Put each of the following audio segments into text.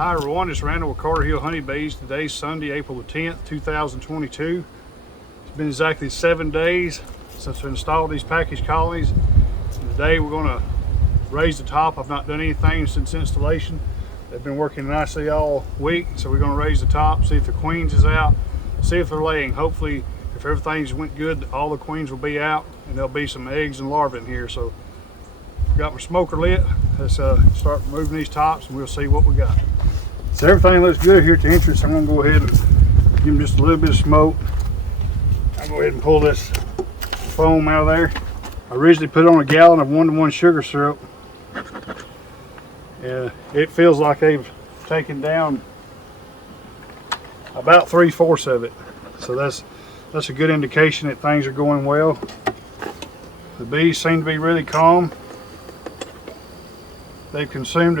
Hi everyone, it's Randall with Carter Hill Honeybees. Today's Sunday, April the 10th, 2022. It's been exactly 7 days since we installed these package colonies. And today we're going to raise the top. I've not done anything since installation. They've been working nicely all week, so we're going to raise the top, see if the queens is out, see if they're laying. Hopefully, if everything's went good, all the queens will be out and there'll be some eggs and larvae in here. So got my smoker lit. Let's start moving these tops and we'll see what we got. So everything looks good here at the entrance. I'm going to go ahead and give them just a little bit of smoke. I'll go ahead and pull this foam out of there. I originally put on a gallon of 1-to-1 sugar syrup. And it feels like they've taken down about 3/4 of it. So that's a good indication that things are going well. The bees seem to be really calm. They've consumed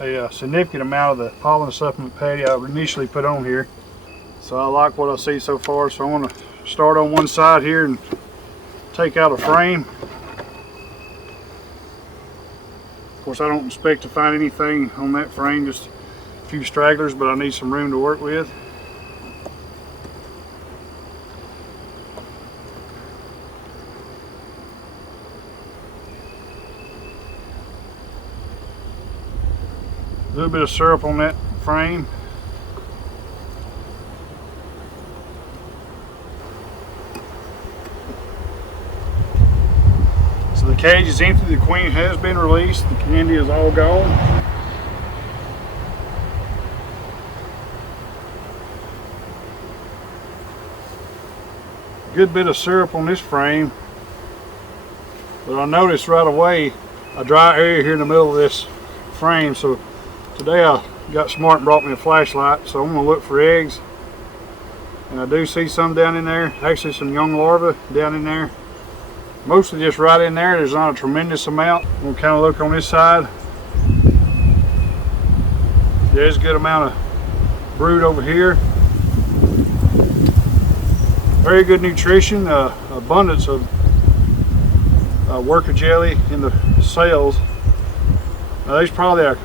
a significant amount of the pollen supplement patty I initially put on here. So I like what I see so far. So I want to start on one side here and take out a frame. Of course, I don't expect to find anything on that frame, just a few stragglers, but I need some room to work with. A little bit of syrup on that frame. So the cage is empty, the queen has been released, the candy is all gone. Good bit of syrup on this frame, but I noticed right away a dry area here in the middle of this frame. So today I got smart and brought me a flashlight, so I'm going to look for eggs, and I do see some down in there, actually some young larvae down in there, mostly just right in there. There's not a tremendous amount. I'm going to kind of look on this side. There's a good amount of brood over here. Very good nutrition, abundance of worker jelly in the cells. Now there's probably a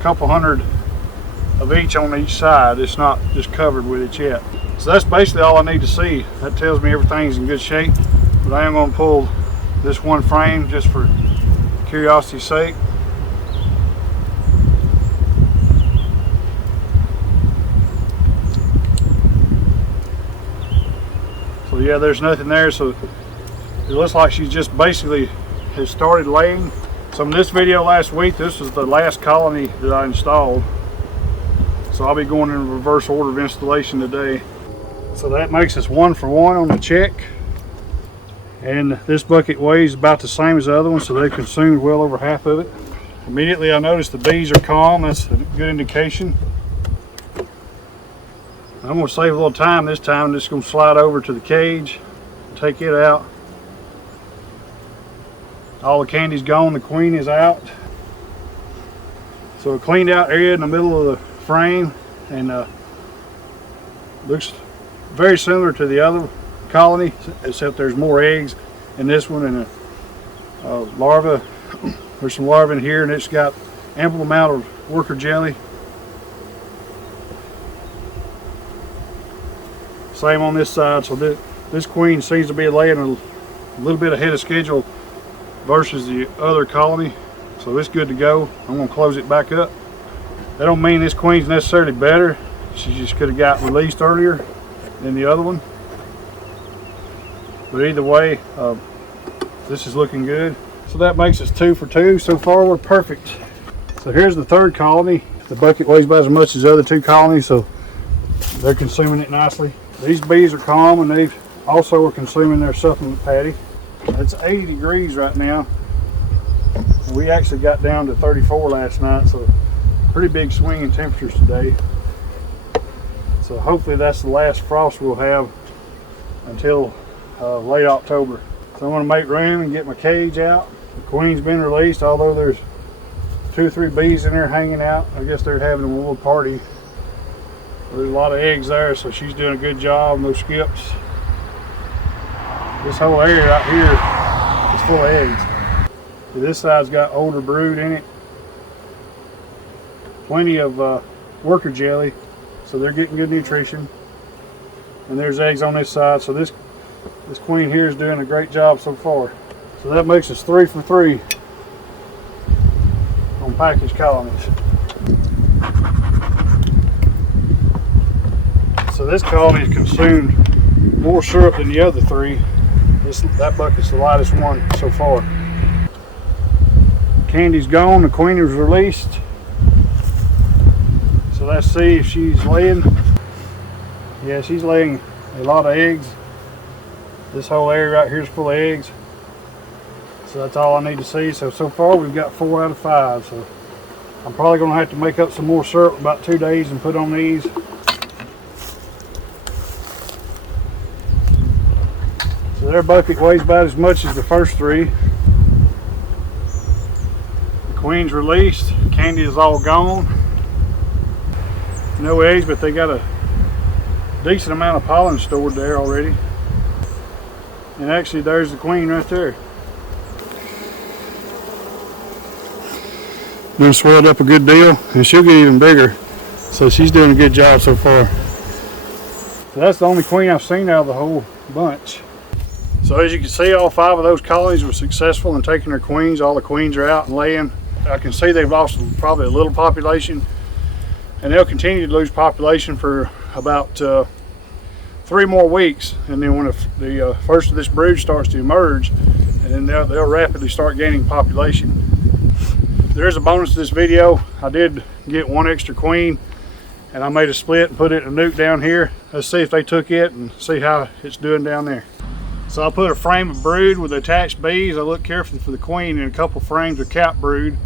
couple hundred of each on each side. It's not just covered with it yet. So that's basically all I need to see. That tells me everything's in good shape. But I am going to pull this one frame just for curiosity's sake. So yeah, there's nothing there. So it looks like she just basically has started laying. So in this video last week, this was the last colony that I installed. So I'll be going in reverse order of installation today. So that makes us 1 for 1 on the check. And this bucket weighs about the same as the other one, so they've consumed well over half of it. Immediately I noticed the bees are calm. That's a good indication. I'm going to save a little time this time. I'm just going to slide over to the cage, take it out. All the candy's gone, the queen is out. So a cleaned out area in the middle of the frame, and looks very similar to the other colony, except there's more eggs in this one and a larva. There's some larvae in here, and it's got ample amount of worker jelly. Same on this side. So this queen seems to be laying a little bit ahead of schedule versus the other colony, so it's good to go. I'm going to close it back up. That don't mean this queen's necessarily better. She just could have got released earlier than the other one. But either way, this is looking good. So that makes us 2 for 2. So far we're perfect. So here's the third colony. The bucket weighs about as much as the other 2 colonies, so they're consuming it nicely. These bees are calm, and they also are consuming their supplement patty. It's 80 degrees right now. We actually got down to 34 last night, so pretty big swing in temperatures today. So hopefully that's the last frost we'll have until late October. So I'm going to make room and get my cage out. The queen's been released, although there's 2 or 3 bees in there hanging out. I guess they're having a little party. There's a lot of eggs there, so she's doing a good job. No skips. This whole area right here is full of eggs. This side's got older brood in it. plenty of worker jelly, so they're getting good nutrition. And there's eggs on this side, so this queen here is doing a great job so far. So that makes us 3 for 3 on package colonies. So this colony has consumed more syrup than the other 3. That bucket's the lightest one so far. Candy's gone, the queen was released. So let's see if she's laying. Yeah, she's laying a lot of eggs. This whole area right here is full of eggs. So that's all I need to see. So far we've got 4 out of 5. So I'm probably gonna have to make up some more syrup in about 2 days and put on these. So their bucket weighs about as much as the first 3. The queen's released. Candy is all gone. No eggs, but they got a decent amount of pollen stored there already. And actually there's the queen right there. Been swelled up a good deal, and she'll get even bigger. So she's doing a good job so far. So that's the only queen I've seen out of the whole bunch. So as you can see, all 5 of those colonies were successful in taking their queens. All the queens are out and laying. I can see they've lost probably a little population, and they'll continue to lose population for about 3 more weeks. And then when the first of this brood starts to emerge, and then they'll rapidly start gaining population. There's a bonus to this video. I did get 1 extra queen, and I made a split and put it in a nuke down here. Let's see if they took it and see how it's doing down there. So I put a frame of brood with attached bees. I looked carefully for the queen and a couple frames of cap brood.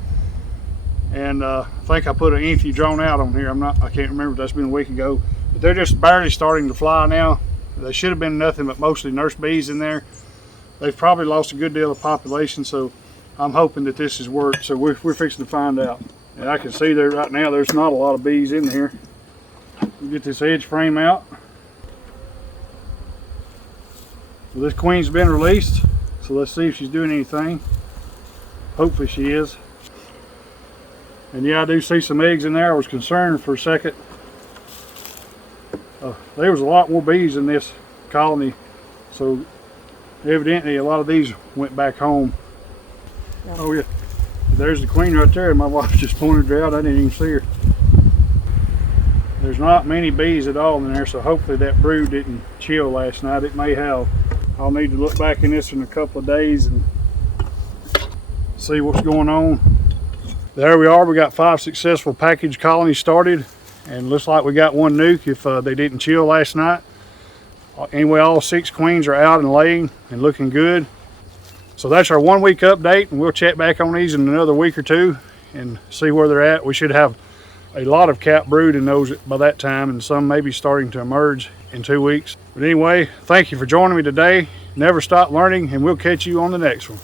And I think I put an Enthy drawn out on here. I can't remember, that's been a week ago. But they're just barely starting to fly now. They should have been nothing but mostly nurse bees in there. They've probably lost a good deal of population, so I'm hoping that this has worked. So we're fixing to find out. And I can see there right now there's not a lot of bees in here. We'll get this edge frame out. Well, this queen's been released, so let's see if she's doing anything. Hopefully she is. And yeah, I do see some eggs in there. I was concerned for a second. There was a lot more bees in this colony, so evidently a lot of these went back home. Yeah. Oh yeah, there's the queen right there. My wife just pointed her out. I didn't even see her. There's not many bees at all in there, so hopefully that brood didn't chill last night. It may have. I'll need to look back in this in a couple of days and see what's going on. There we are. We got 5 successful package colonies started, and looks like we got 1 nuke if they didn't chill last night. Anyway, all 6 queens are out and laying and looking good. So that's our 1 week update, and we'll check back on these in another week or 2 and see where they're at. We should have a lot of cap brood in those by that time, and some maybe starting to emerge in 2 weeks. But anyway, thank you for joining me today. Never stop learning, and we'll catch you on the next one.